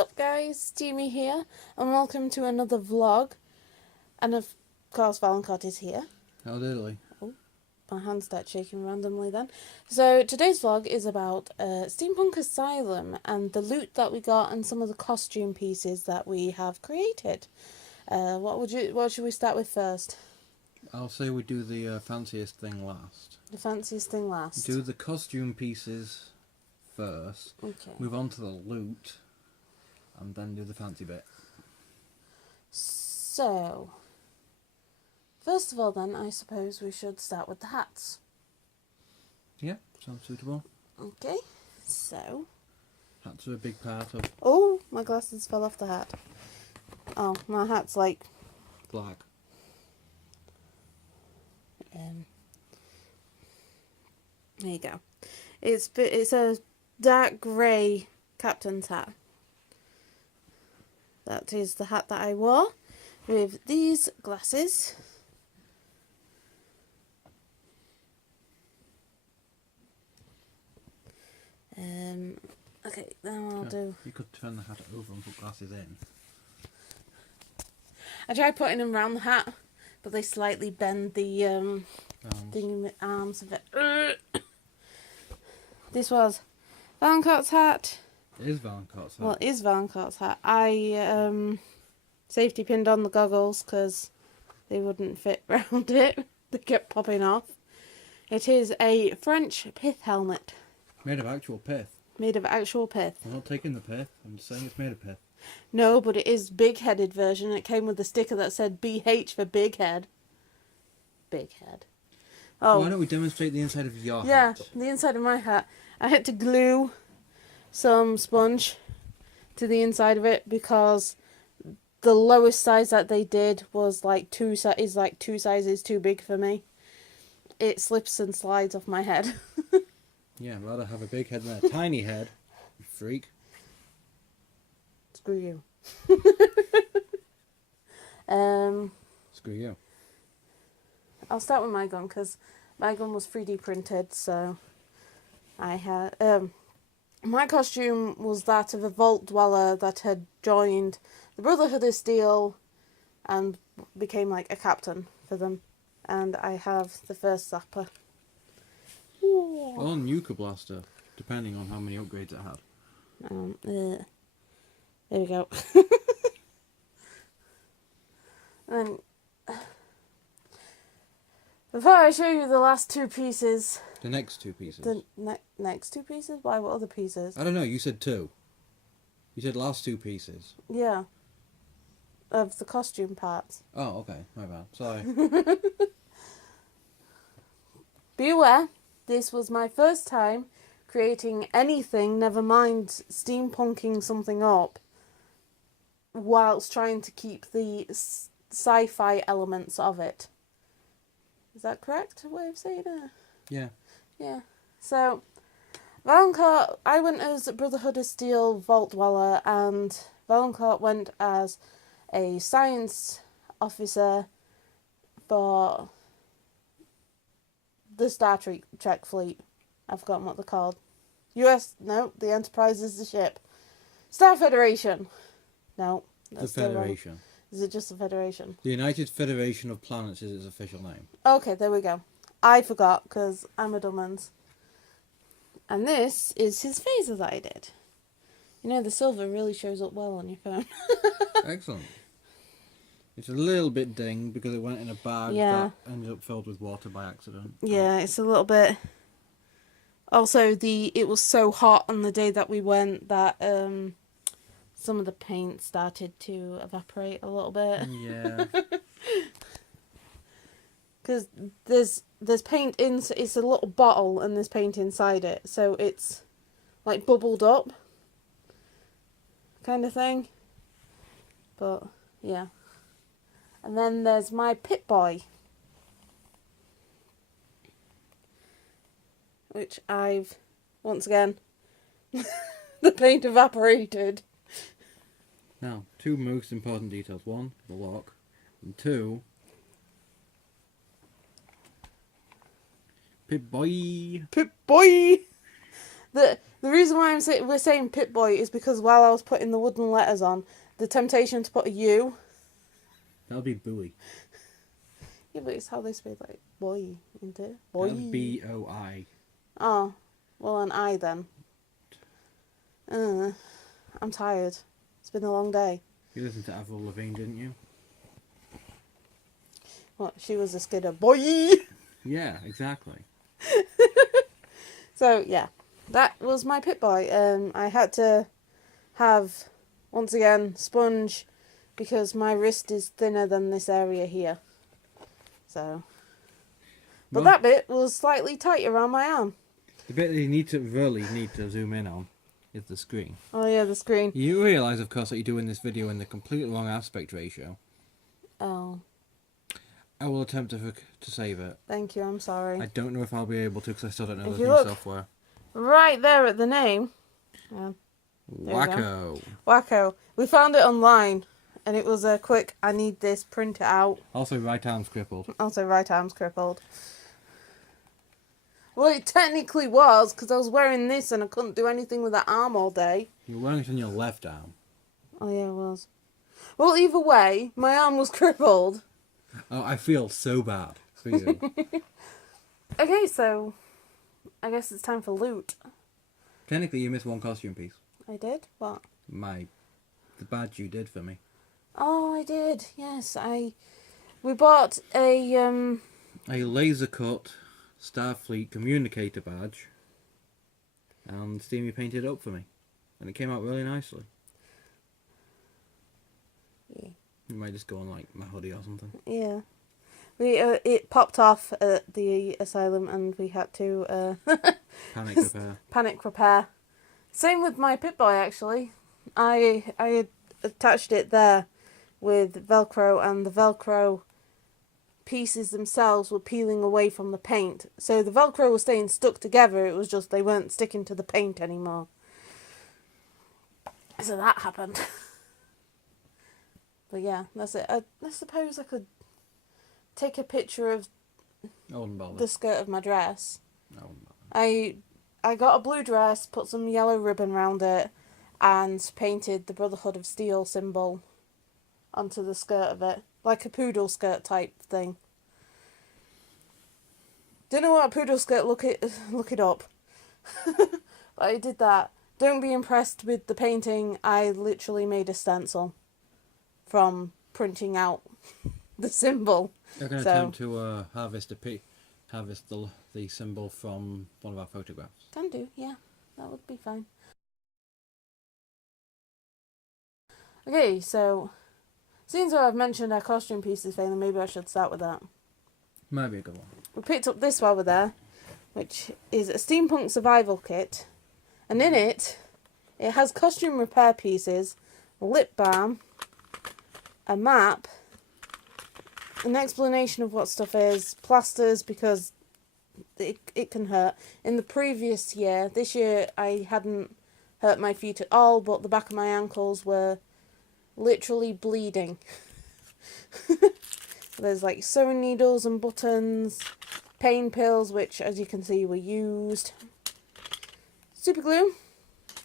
up guys, STEAMIE here, and welcome to another vlog, and of course Valencourt is here. How diddly. Oh, my hand started shaking randomly then. So today's vlog is about Steampunk Asylum and the loot that we got and some of the costume pieces that we have created. What should we start with first? I'll say we do the fanciest thing last. The fanciest thing last. Do the costume pieces first, Okay. move on to the loot, and then do the fancy bit. So, first of all then, I suppose we should start with the hats. Yeah, sounds suitable. Okay, so... Hats are a big part of Oh, my glasses fell off the hat. Oh, my hat's like... black. There you go. It's a dark grey captain's hat. That is the hat that I wore with these glasses. Okay, then I'll do... You could turn the hat over and put glasses in. I tried putting them around the hat, but they slightly bend the thing in the arms of it. This was Valencourt's hat. It is Valencourt's hat. Well, it is Valencourt's hat. I safety pinned on the goggles because they wouldn't fit round it. They kept popping off. It is a French pith helmet. Made of actual pith. Made of actual pith. I'm not taking the pith, I'm just saying it's made of pith. No, but it is big-headed version. It came with a sticker that said BH for big head. Big head. Oh. Why don't we demonstrate the inside of your Yeah, hat? the inside of my hat. I had to glue some sponge to the inside of it because the lowest size that they did was like two sizes too big for me. It slips and slides off my head. Yeah, I'd rather have a big head than a tiny head, you freak. Screw you. Screw you. I'll start with my gun because my gun was 3D printed, so I had my costume was that of a vault dweller that had joined the Brotherhood of Steel and became like a captain for them, and I have the first zapper. Or nuclear blaster, depending on how many upgrades it had. There we go. And before I show you the last two pieces... The next two pieces. The next two pieces? Why, what other pieces? I don't know, you said two. You said last two pieces. Yeah. Of the costume parts. Oh, okay, my bad. Sorry. Be aware, this was my first time creating anything, never mind steampunking something up, whilst trying to keep the sci-fi elements of it. Is that correct way of saying it? Yeah. Yeah. So, Valencourt, I went as Brotherhood of Steel Vault Dweller, and Valencourt went as a science officer for the Star Trek fleet. I've forgotten what they're called. The Enterprise is the ship. Star Federation. No. The Federation. Is it just the Federation? The United Federation of Planets is its official name. Okay, there we go. I forgot because I'm a dumb'uns. And this is his phaser that I did. You know, the silver really shows up well on your phone. Excellent. It's a little bit dinged because it went in a bag that ended up filled with water by accident. Yeah, it's a little bit... Also, it was so hot on the day that we went that some of the paint started to evaporate a little bit. Yeah. Because there's paint it's a little bottle and there's paint inside it, so it's like bubbled up kind of thing. But yeah. And then there's my pip-boy, which I've once again the paint evaporated. Now, two most important details. One, the lock, and two, Pip-boy. Pip-boy! The reason why we're saying pip-boy is because while I was putting the wooden letters on, the temptation to put a U. That would be buoy. Yeah, but it's how they speak, like, boy, isn't it? Boy. That would B-O-I. Oh, well, an I then. I'm tired. It's been a long day. You listened to Avril Lavigne, didn't you? What, she was a skidder. Boy! Yeah, exactly. So, yeah. That was my pip-boy. I had to have, once again, sponge because my wrist is thinner than this area here. So... But Well, that bit was slightly tight around my arm. the bit that you really need to zoom in on is the screen. Oh yeah, the screen. You realise, of course, that you're doing this video in the completely wrong aspect ratio. Oh. I will attempt to save it. Thank you, I'm sorry. I don't know if I'll be able to because I still don't know If the you new look software. right there at the name. Yeah, Wacko. Wacko. We found it online and it was a quick, I need this, print it out. Also, right arm's crippled. Also, right arm's crippled. Well, it technically was because I was wearing this and I couldn't do anything with that arm all day. You're wearing it on your left arm. Oh yeah, it was. Well, either way, my arm was crippled. Oh, I feel so bad for you. Okay, so I guess it's time for loot. Technically, you missed one costume piece. I did? What? The badge you did for me. Oh, I did. Yes, we bought a laser cut Starfleet communicator badge, and STEAMIE painted it up for me, and it came out really nicely. Yeah. It might just go on like my hoodie or something. Yeah. We it popped off at the asylum and we had to panic repair. Same with my pip-boy actually. I had attached it there with Velcro and the Velcro pieces themselves were peeling away from the paint. So the Velcro was staying stuck together, it was just they weren't sticking to the paint anymore. So that happened. But yeah, that's it. I suppose I could take a picture of the skirt of my dress. I got a blue dress, put some yellow ribbon around it, and painted the Brotherhood of Steel symbol onto the skirt of it. Like a poodle skirt type thing. Don't know what a poodle skirt, look it up. But I did that. Don't be impressed with the painting. I literally made a stencil from printing out the symbol. I can attempt to harvest the symbol from one of our photographs. Can do, yeah. That would be fine. Okay, so since I've mentioned our costume pieces failing, maybe I should start with that. Might be a good one. We picked up this while we're there, which is a Steampunk survival kit. And in it has costume repair pieces, lip balm, a map, an explanation of what stuff is, plasters because it can hurt. In the previous year, this year I hadn't hurt my feet at all, but the back of my ankles were literally bleeding. There's like sewing needles and buttons, pain pills, which as you can see were used. Super glue.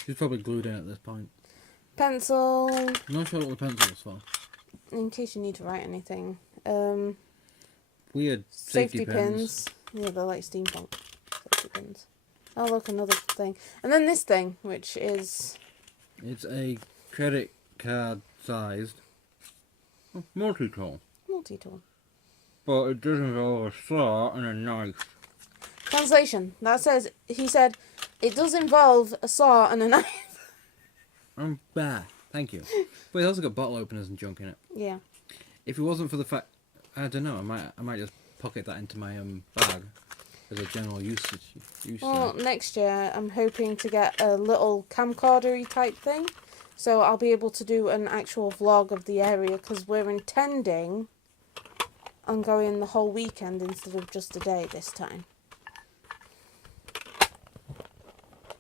She's probably glued in at this point. Pencil. I'm not sure what the pencil was for. In case you need to write anything. Weird safety pins. Yeah, they're like steampunk safety pins. Oh look, another thing. And then this thing, which is... It's a credit card sized multi-tool. Multi-tool. But it does involve a saw and a knife. Translation. That says, he said, it does involve a saw and a knife. I'm bad. Thank you. But it's also got bottle openers and junk in it. Yeah. If it wasn't for the fact... I don't know, I might just pocket that into my bag as a general usage. Well, next year I'm hoping to get a little camcorder-y type thing. So I'll be able to do an actual vlog of the area because we're intending on going the whole weekend instead of just a day this time.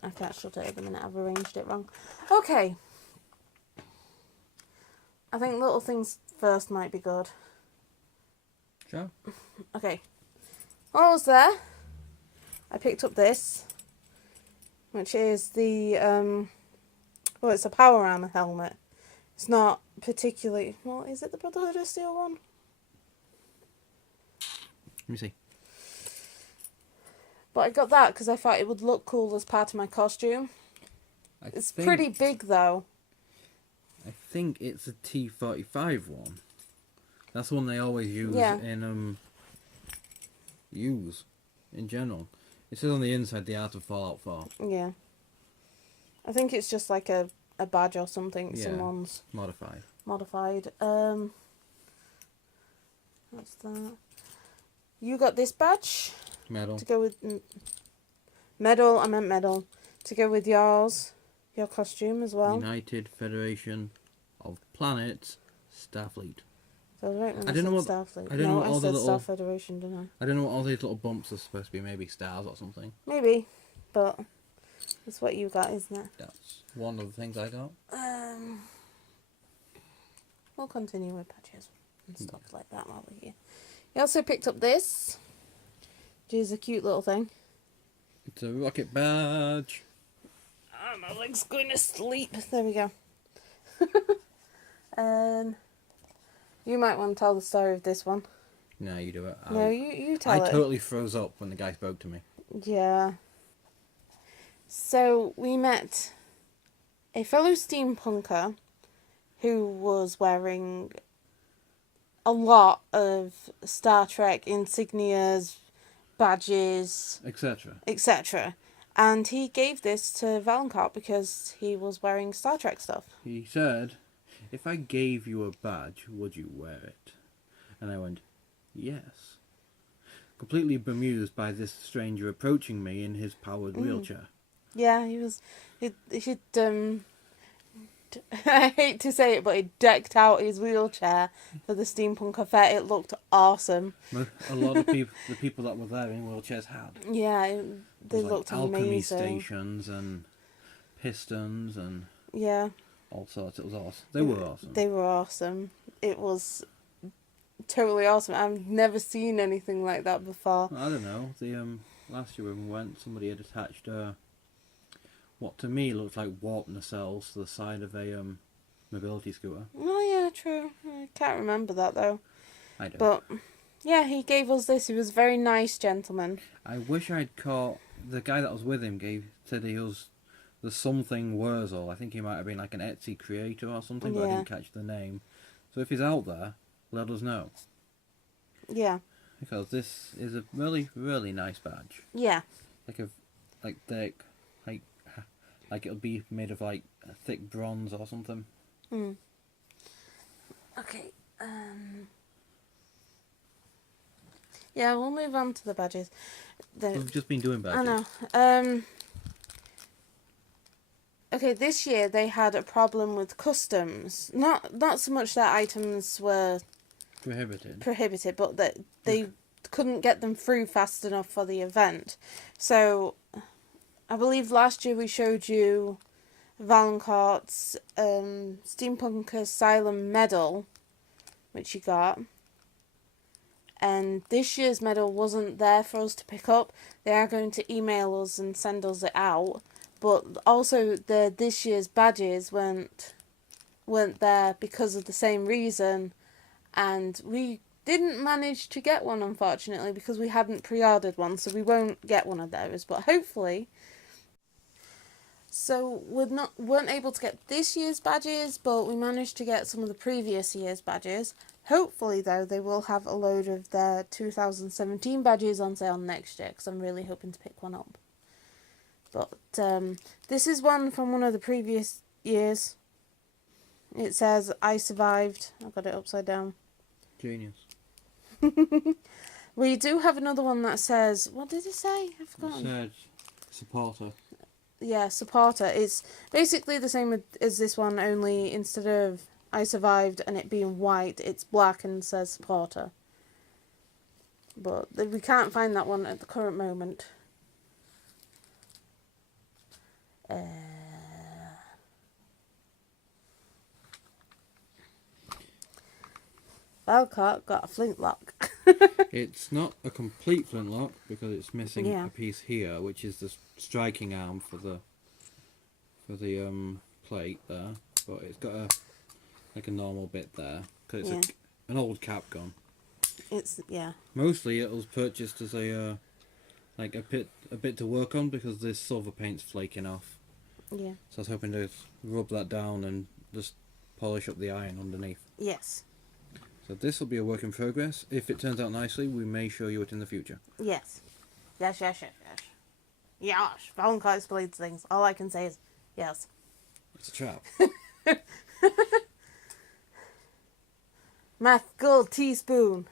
I can't shut it at the minute, I've arranged it wrong. Okay. I think little things first might be good. Sure. Okay. While I was there, I picked up this, which is the well, it's a power armor helmet. It's not particularly, well, is it the Brotherhood of Steel one? Let me see. But I got that because I thought it would look cool as part of my costume. It's pretty big though. I think it's a T-45 one. That's the one they always use in general. It says on the inside the Art of Fallout 4. Yeah. I think it's just like a badge or something. Yeah, Someone's modified. What's that? You got this badge Medal. to go with medal. I meant medal to go with your costume as well. United Federation of Planets Starfleet. So right when I don't know what Starfleet. I don't know what I all the said little Star Federation, didn't I? I don't know what all these little bumps are supposed to be. Maybe stars or something. Maybe, but that's what you got, isn't it? That's one of the things I got. We'll continue with patches and stuff like that while we're here. You also picked up this, which is a cute little thing. It's a rocket badge. Oh, my leg's going to sleep. There we go. You might want to tell the story of this one. No, you do it. No, you tell it. I totally froze up when the guy spoke to me. Yeah. So we met a fellow steampunker who was wearing a lot of Star Trek insignias, badges, etc. And he gave this to Valancourt because he was wearing Star Trek stuff. He said, "If I gave you a badge, would you wear it?" And I went, "Yes." Completely bemused by this stranger approaching me in his powered wheelchair. Yeah, he was. He'd I hate to say it, but he decked out his wheelchair for the steampunk affair. It looked awesome. A lot of people, the people that were there in wheelchairs had. Yeah, they looked alchemy amazing. stations and pistons and all sorts. It was awesome. They were awesome. They were awesome. It was totally awesome. I've never seen anything like that before. I don't know. The last year when we went, somebody had attached what to me looked like warp nacelles to the side of a mobility scooter. Oh yeah, true. I can't remember that though. I do. But yeah, he gave us this. He was a very nice gentleman. I wish I'd caught the guy that was with him. Said he was the something Wurzel. I think he might have been like an Etsy creator or something, but I didn't catch the name. So if he's out there, let us know. Yeah. Because this is a really, really nice badge. Yeah. Thick, like it'll be made of like thick bronze or something. Okay. Yeah, we'll move on to the badges. We've just been doing badges. I know. Okay, this year they had a problem with customs. Not so much that items were prohibited, but that they couldn't get them through fast enough for the event. So I believe last year we showed you Valancourt's Steampunk Asylum medal, which you got. And this year's medal wasn't there for us to pick up. They are going to email us and send us it out. But also this year's badges weren't there because of the same reason. And we didn't manage to get one, unfortunately, because we hadn't pre-ordered one. So we won't get one of those. But hopefully... So weren't able to get this year's badges, but we managed to get some of the previous year's badges. Hopefully, though, they will have a load of their 2017 badges on sale next year, because I'm really hoping to pick one up. But this is one from one of the previous years. It says, "I survived." I've got it upside down. Genius. We do have another one that says, what did it say? I've forgotten. It said, "Supporter." Yeah, supporter. It's basically the same as this one, only instead of "I survived" and it being white, it's black and says supporter. But we can't find that one at the current moment. Valcott got a flintlock. It's not a complete flintlock because it's missing Yeah. a piece here, which is the striking arm for the plate there. But it's got a normal bit there because it's an old cap gun. It's Mostly it was purchased as a bit to work on because this silver paint's flaking off. Yeah. So I was hoping to rub that down and just polish up the iron underneath. Yes. So this will be a work in progress. If it turns out nicely, we may show you it in the future. Yes. Yes. Yes. Valentine explains things. All I can say is yes. It's a trap. Math gold teaspoon.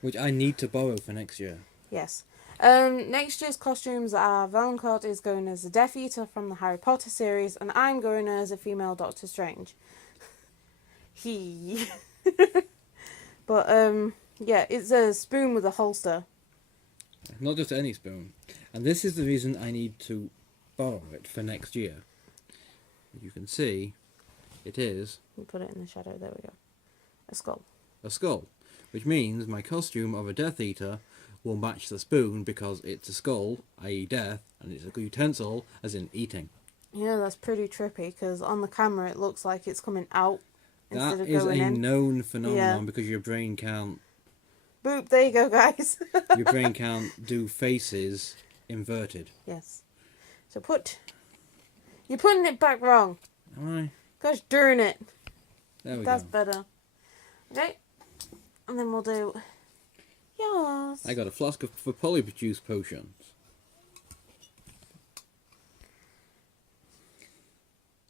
Which I need to borrow for next year. Yes. Next year's costumes are Valancourt is going as a Death Eater from the Harry Potter series, and I'm going as a female Doctor Strange. But yeah, it's a spoon with a holster. Not just any spoon. And this is the reason I need to borrow it for next year. You can see it is We put it in the shadow. There we go. A skull. a skull, which means my costume of a Death Eater will match the spoon because it's a skull, i.e. death, and it's a utensil, as in eating. Yeah, that's pretty trippy because on the camera it looks like it's coming out instead That of is going a in. known phenomenon Yeah. because your brain can't Boop, there you go, guys. do faces inverted. Yes. So you're putting it back wrong. Am I? Gosh darn it. There we That's go. better. Okay. And then we'll do yours. I got a flask for polyjuice potions.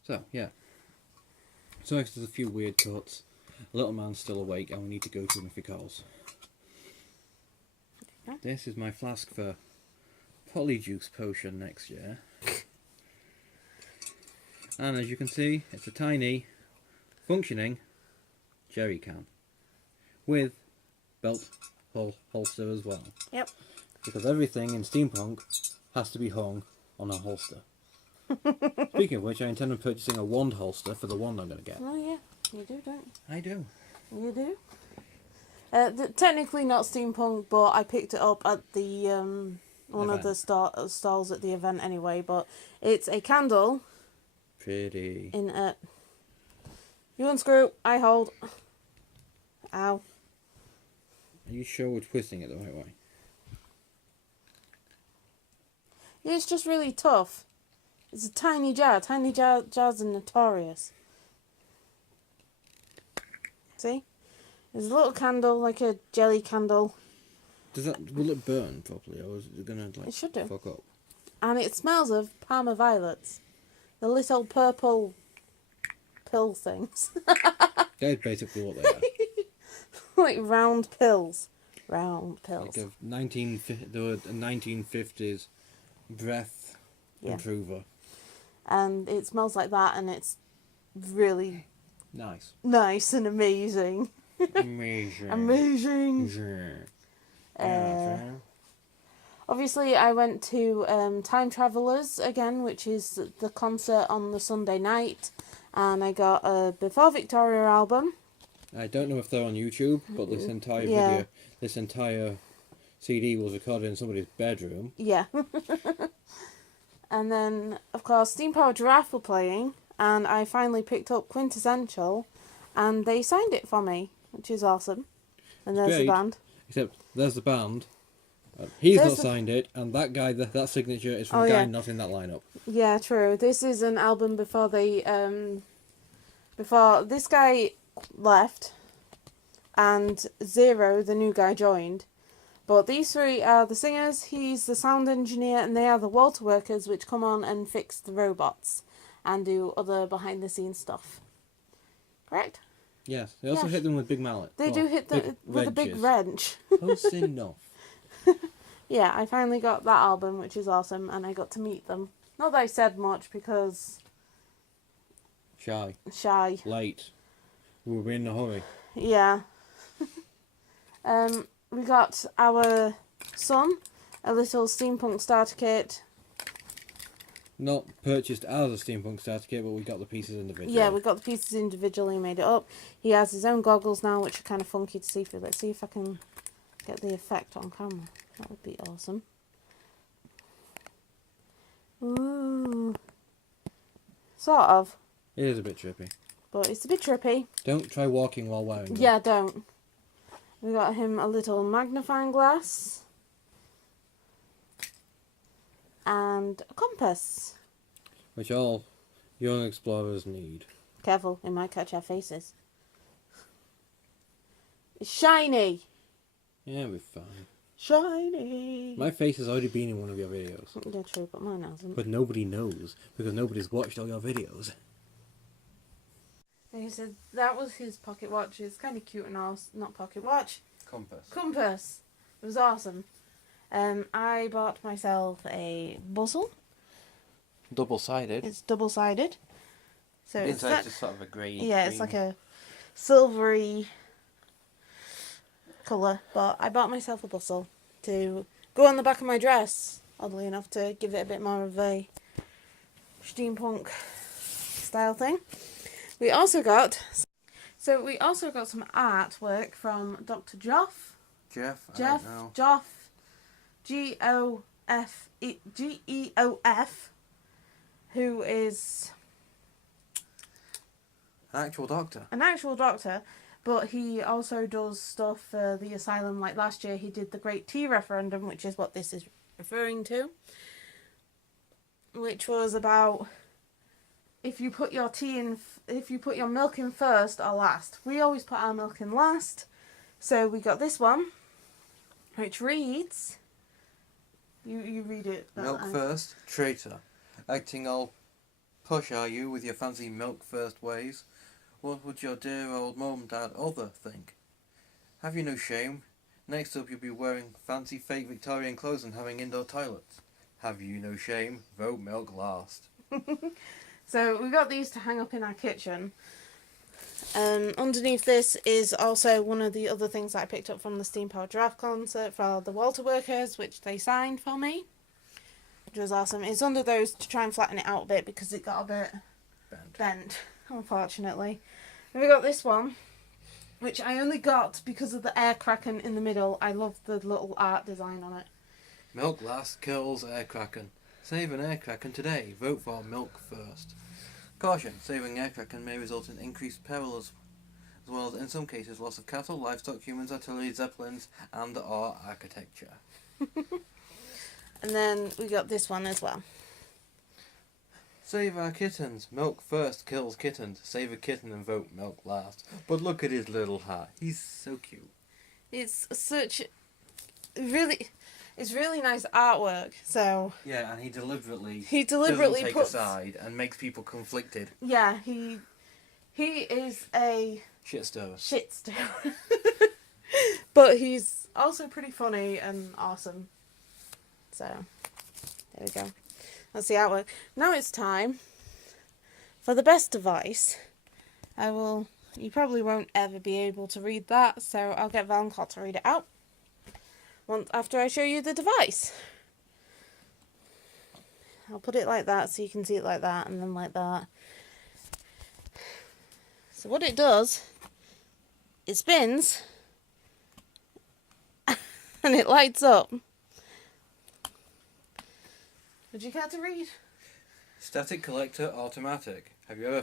So, yeah. So there's a few weird cuts. A little man's still awake and we need to go to him if he calls. Okay. This is my flask for polyjuice potion next year. And as you can see, it's a tiny, functioning jerry can. With belt holster as well. Yep. Because everything in Steampunk has to be hung on a holster. Speaking of which, I intend on purchasing a wand holster for the wand I'm going to get. Oh yeah, you do, don't I do. you? You do. Technically not steampunk, but I picked it up at the one of the stalls at the event anyway. But it's a candle Pretty. in a. You unscrew, I hold. Ow. Are you sure we're twisting it the right way? Yeah, it's just really tough. It's a tiny jar. Tiny jars are notorious. See? There's a little candle, like a jelly candle. Will it burn properly, or is it gonna It should do. fuck up? And it smells of Parma violets. The little purple pill things. That's basically what they are. Like round pills. Round pills. Like a 1950s breath improver. And it smells like that, and it's really Nice. nice and amazing. Amazing. Amazing. Obviously, I went to Time Travelers again, which is the concert on the Sunday night, and I got a Before Victoria album. I don't know if they're on YouTube, but this entire video, this entire CD was recorded in somebody's bedroom. Yeah. And then, of course, Steam Power Giraffe were playing, and I finally picked up Quintessential, and they signed it for me, which is awesome. And there's the Great. band. Except there's the band. He's There's not signed it, and that guy, that signature is from Oh, a guy yeah. not in that lineup. Yeah, true. This is an album before before this guy left, and Zero, the new guy, joined. But these three are the singers, he's the sound engineer, and they are the water workers, which come on and fix the robots and do other behind-the-scenes stuff. Correct? Yes, they also Yes. hit them with big mallet. They do hit them with a big wrench. Close enough. Yeah, I finally got that album, which is awesome, and I got to meet them. Not that I said much, because Shy. late. We were in a hurry. Yeah. We got our son a little steampunk starter kit. Not purchased as a Steampunk starter kit, but we got the pieces individually. Yeah, we got the pieces individually, made it up. He has his own goggles now, which are kind of funky to see through. Let's see if I can get the effect on camera. That would be awesome. Ooh. Sort of. It is a bit trippy. But it's a bit trippy. Don't try walking while wearing them. Yeah, don't. We got him a little magnifying glass. And a compass. Which all young explorers need. Careful, it might catch our faces. It's shiny! Yeah, we're fine. Shiny! My face has already been in one of your videos. Yeah, true, but mine hasn't. But nobody knows, because nobody's watched all your videos. And he said that was his pocket watch. It's kind of cute and all. Not pocket watch. Compass. Compass. It was awesome. I bought myself a bustle. Double-sided. It's double-sided. So The it's inside's just sort of a grey. yeah, it's like a silvery colour. But I bought myself a bustle to go on the back of my dress. Oddly enough, to give it a bit more of a steampunk style thing. We also got some artwork from Dr. Joff. Jeff? I Jeff, don't know. Joff, Geof, who is An actual doctor. an actual doctor, but he also does stuff for the Asylum. Like last year, he did the Great Tea Referendum, which is what this is referring to, which was about if you put your milk in first or last. We always put our milk in last, so we got this one, which reads. You read it. Milk first, traitor. Acting all push are you with your fancy milk first ways? What would your dear old mum, dad, other think? Have you no shame? Next up you'll be wearing fancy fake Victorian clothes and having indoor toilets. Have you no shame? Vote milk last. So we got these to hang up in our kitchen. Underneath this is also one of the other things that I picked up from the Steampunk Giraffe concert for the Walter workers, which they signed for me, which was awesome. It's under those to try and flatten it out a bit because it got a bit bent, unfortunately. And we got this one, which I only got because of the air kraken in the middle. I love the little art design on it. Milk last kills air kraken. Save an air kraken today. Vote for milk first. Caution, saving air kraken may result in increased peril as well as in some cases loss of cattle, livestock, humans, artillery, zeppelins and or architecture. And then we got this one as well. Save our kittens. Milk first kills kittens. Save a kitten and vote milk last. But look at his little hat. He's so cute. It's really nice artwork. So Yeah, and he deliberately deliberately doesn't take puts a side and makes people conflicted. Yeah, he is a Shit stirrer. shit stirrer. But he's also pretty funny and awesome. So there we go. That's the artwork. Now it's time for the best device. You probably won't ever be able to read that, so I'll get Valencourt to read it out after I show you the device. I'll put it like that so you can see it like that, and then like that. So what it does, it spins and it lights up. Would you care to read? Static collector automatic. Have you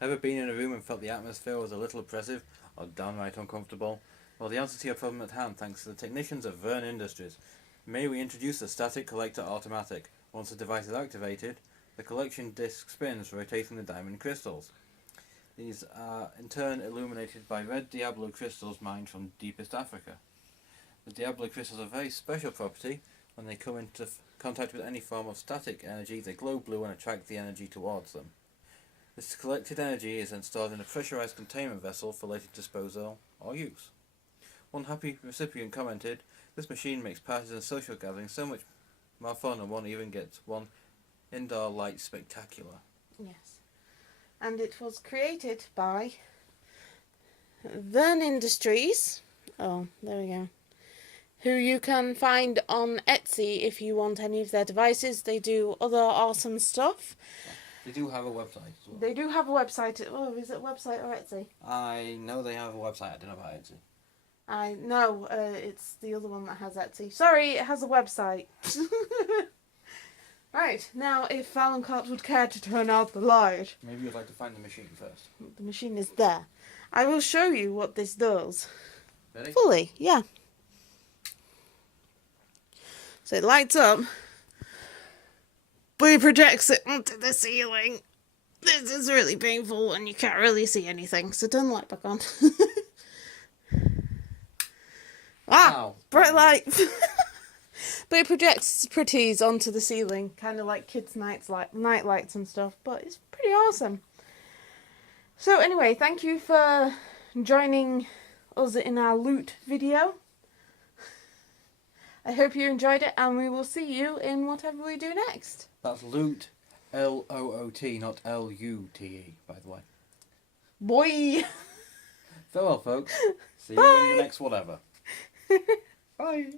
ever been in a room and felt the atmosphere was a little oppressive or downright uncomfortable? Well, the answer to your problem at hand thanks to the technicians of Verne Industries. May we introduce the static collector automatic. Once the device is activated, the collection disc spins, rotating the diamond crystals. These are in turn illuminated by red Diablo crystals mined from deepest Africa. The Diablo crystals are a very special property. When they come into contact with any form of static energy, they glow blue and attract the energy towards them. This collected energy is then stored in a pressurized containment vessel for later disposal or use. One happy recipient commented, "This machine makes parties and social gatherings so much more fun, and one even gets one indoor light spectacular." Yes. And it was created by Verne Industries. Oh, there we go. Who you can find on Etsy if you want any of their devices. They do other awesome stuff. They do have a website as well. They do have a website. Oh, is it a website or Etsy? I know they have a website, I don't know about Etsy. I know, it's the other one that has Etsy. Sorry, it has a website. Right, now if Fallon would care to turn out the light. Maybe you'd like to find the machine first. The machine is there. I will show you what this does. Ready? Fully, yeah. So it lights up, but it projects it onto the ceiling. This is really painful and you can't really see anything, so turn the light back on. Wow. Bright light! But it projects pretties onto the ceiling, kind of like kids' night lights and stuff, but it's pretty awesome. So anyway, thank you for joining us in our loot video. I hope you enjoyed it, and we will see you in whatever we do next. That's loot, L-O-O-T, not L-U-T-E, by the way. Boy! Farewell, folks. See you in the next whatever. Bye!